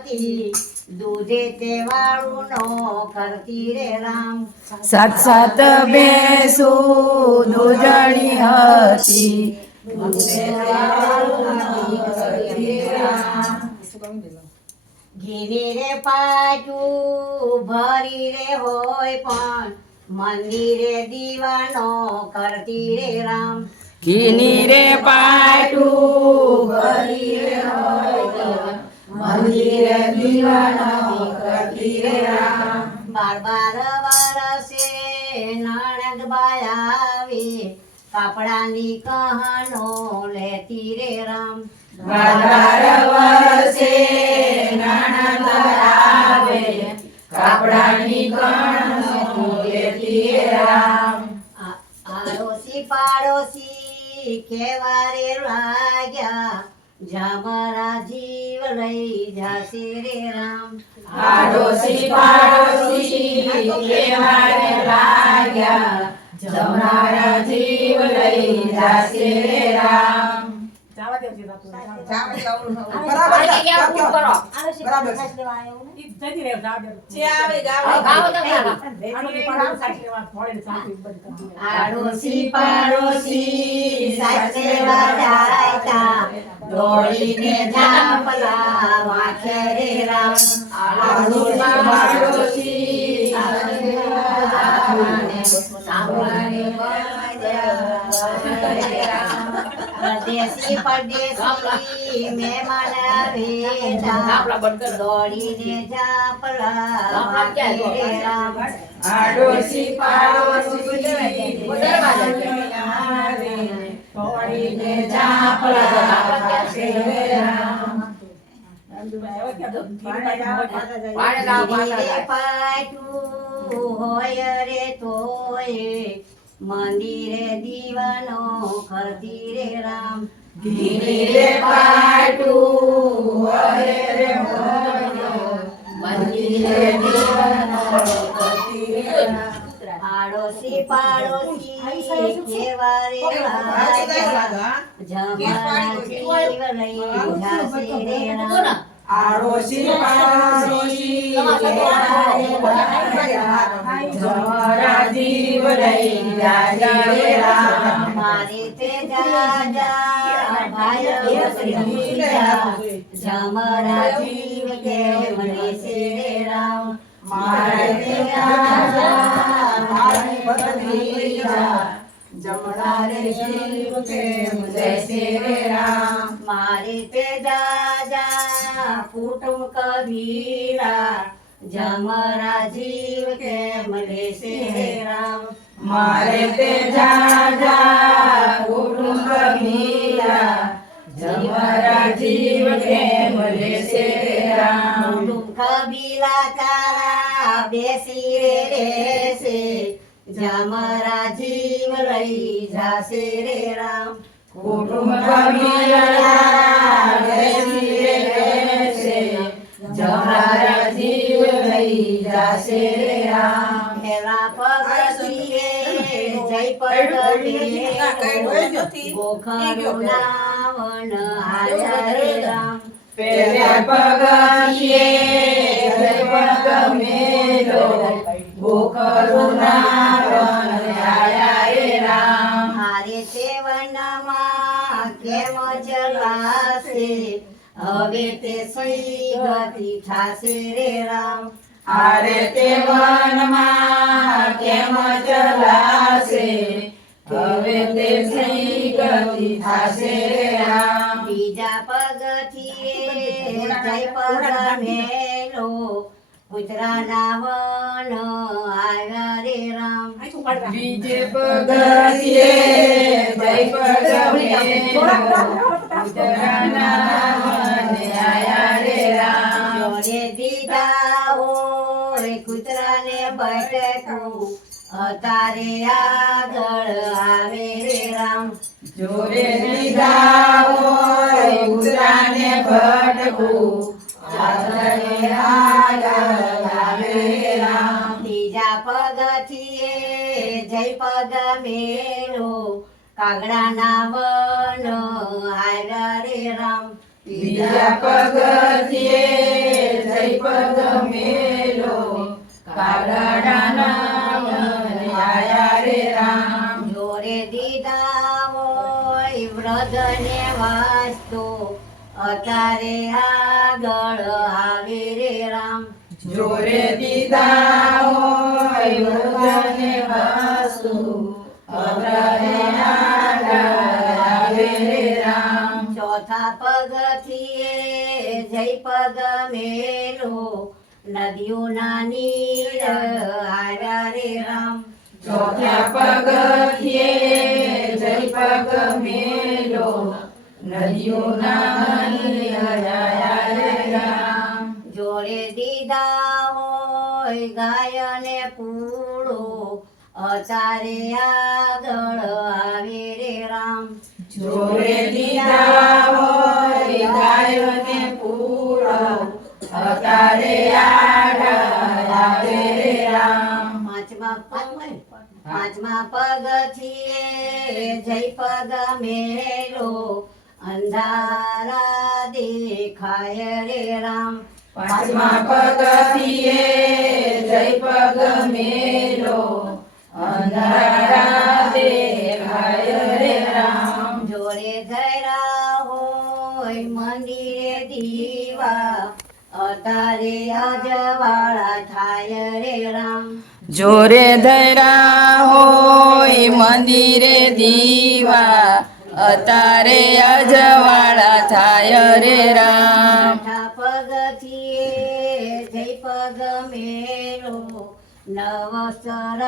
હતી દૂધે તે વાળું નો કરતી રે રામ સાત સાત ભેંસું દૂધણી હતી ઘીની રે પાટું ભરી રે હોય પણ મંદિરે દીવાનો કરતી રે રામ ઘીની રે પાટું ભરી રે હોય મંદિરે દીવાનો કરતી રે રામ 12 વર્ષે નણંદ બાઈ આવી કાપડાની કહનો લેતી રે રામ 12 વર્ષે નણંદ આવે કાપડાની કણો લેતી રે રામ આડોશી પાડોશી કેવા રે લાગ્યા જમરા જીવ લઈ જાશે રે રામ આડોશી પાડોશી કેવા રે લાગ્યા જમરા જીવ લઈ જાશે રે રામ આડોશી પાડોશી સાચે વાજાતા દોડીને જાપલા વાંખે રે રામ આડોશી પાડોશી પરદેશી પરદેશી મહેમાન આવેલા દોડીને જાપલા વાંખે રે રામ આડોશી પાડોશી દોડીને જાપલા વાંખે રે રામ પાટું હોય રે તોય મંદિરે દીવાનો કરતી રે રામ ઘીની રે પાટું હોય રે મંદિરે દીવાનો કરતી રે રામ આડોશી પાડોશી કેવા રે લાગ્યા જમરા જીવ લઈ જાશે રે રામ આડોશી પાડોશી જમરા જીવ લઈ જાશે રે રામ મારે તે જાજા ભાઈ ભત્રીજા જમરા જીવ કે મને છે રે રામ મારે તે જાજા ભાઈ ભત્રીજા જમરા રે જીવ કે મને છે રે રામ મારે તે જાજા કુટુંબ કબીરા જમરા જીવ કે મને છે રે રામ મારે તે જાજા કુટુંબ મીરા જમરા જીવ કે મને છે રે રામ કુટુંબ કબીરા તારા બેસી રે રહેશે જમરા જીવ લઈ જાશે રે રામ કુટુંબ મીરા બેસી રે રહેશે જમરા જીવ લઈ જાશે રે રામ પેલા પગથિયે જય પગથિયે ગોખરું નાવન આયા રે રામ પેલા પગથિયે જય પગમેલો ગોખરું નાવન આયા રે રામ હારે તે વનમાં કેમ જલાશે હવે તે સઈ ગતિ થાશે રે રામ આરે તે વનમાં કેમ ચલાશે હવે તે સઈ ગતિ થાશે રે રામ બીજા પગથિયે જય પગમેલો કૂતરાના વન આવ્યા રે રામ બીજે પગથિયે જય પગમેલો ઉતરાના વને આયા રે રામ જોડે દીધા હોય કૂતરાને બટકું અતારે આગળ આવે રે રામ જોરે દીધા હોય ઉતરાને ભટકું આગળ આગળ આવે રે રામ ત્રીજા પગથિયે જય પગ મેલો કાગડાના વન આવ્યા રે રામ બીજા પગથિયે મેલો કાગડાના વને આયા રે રામ. જોરે દીધા હોય વ્રજને વાસ્તો અત્યારે આગળ આવે રે રામ. જોરે દીધા હોય વૃદ્ધને વાસ્તુ અત્યારે આગળ આવે રે રામ. ચોથા પગથીએ જય પગ મેલો નદીઓના નીર આવ્યા રે રામ. ચોથા પગથિયે જય પગ મેલો નદીઓના નીર આયા રે રામ. જોડે દીધા હોય ગાય ને પૂળો અત્યારે આગળ આવે રે રામ. જોરે દીધા હોય ગાયોને પૂરો અત્યારે આગળ આવે રે રામ. પાંચમા પગથીએ જય પગ મેલો અંધારા દેખાય રે રામ. પાંચમા પગથિયે જય પગ મેલો અંધારા દેખાય રે રામ. જોડે ધરા હોય મંદિરે દીવા અત્યારે અજવાળા થાય રે રામ. જોરે ધૈરા હોય મંદિરે દીવા અત્યારે અજવાળા થાય રે રામ. છઠ્ઠા પગથીએ જય પગ મેલો નવસર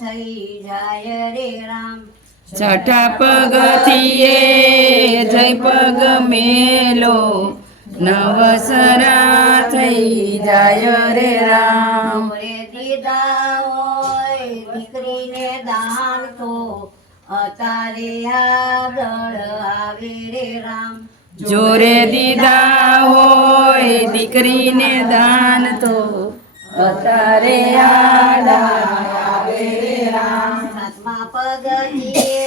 થઈ જાય રે રામ. છઠ્ઠા પગથિયે જય પગ મેલો નવસરા થઈ જાય રે રામ. મોરે દીધા હોય દીકરીને દાન તો અત્યારે આગળ આવે રે રામ. જોરે દીધા હોય દીકરીને દાન તો અત્યારે આવે રે રામ. સાતમા પગથીએ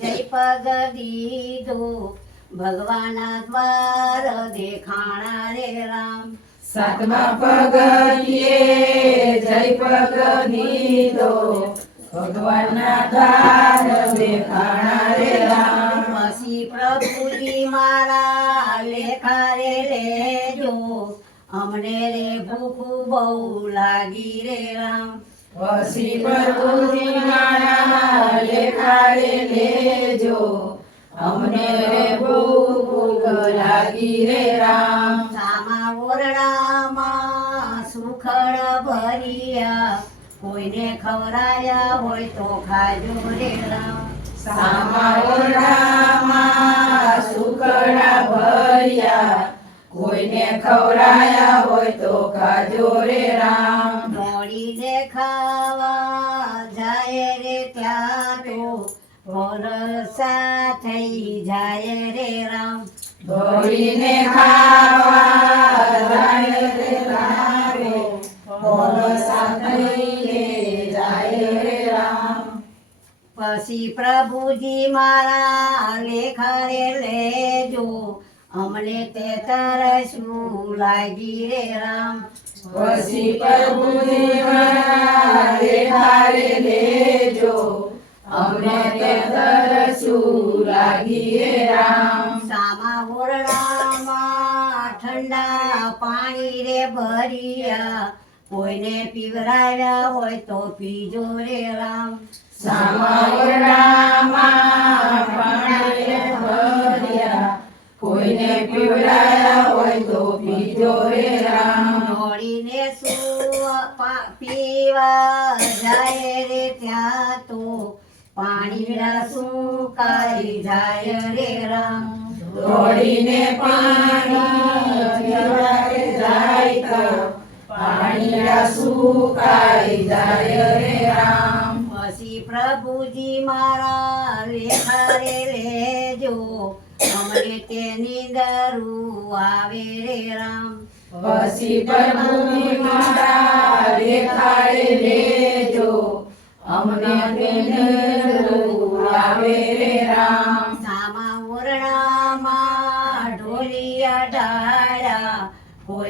જય પગ દીધો ભગવાના દ્વાર દેખાણા રે રામ. સાતમા પગથિયે જય પગ દીધો ભગવાનના દ્વાર દેખાણા રે રામ. પછી પ્રભુજી મારા લેખા રે લેજો અમને રે ભૂખ બહુ લાગી રે રામ. પછી પ્રભુજી મારા લેખાડે લેજો અમને રે ભૂખ લાગી રે રામ. સામા ઓરડામાં સુખડ ભર્યા કોઈને ખવરાયા હોય તો ખાજો રે રામ. સામા ઓરડામાં સુકડા ભર્યા કોઈને ખવરાયા હોય તો ખાજો રે રામ. દોડીને ખાવા જાય રે ત્યાં તો ભરોસા થઈ જાય રે રામ. દોડીને ખાવા જાય રે રામે ભરોસા થઈને જાય રે રામ. પછી પ્રભુજી મારા લેખા રે લેજો અમને તે તરસું લાગી રે રામ. પછી પ્રભુજી મારા લેખાડે લેજો અમને તે તરસું લાગી રે રામ. સામા ઓરડામાં ઠંડા પાણી રે ભર્યા કોઈને પીવરાવ્યા હોય તો પીજો રે રામ. સામા ઓરડામાં પાણી ભર્યા કોઈને પીવડાયા હોય તો પીજો રે રામ. દોડીને પીવા જાય રે ત્યાં તો પાણી સુકાઈ જાય રે રામ. દોડીને પાણી પીવા જાય તો પાણી સુકાઈ જાય રે રામ. પછી પ્રભુજી મારા લેખા રે લેજો અમને તેની દરું આવે રે રામ. પછી પ્રભુજી મારા લેખાડે લેજો અમને તેને આવે રે રામ. સામા ઓરડામાં ઢોલિયા ઢાળા કોઈ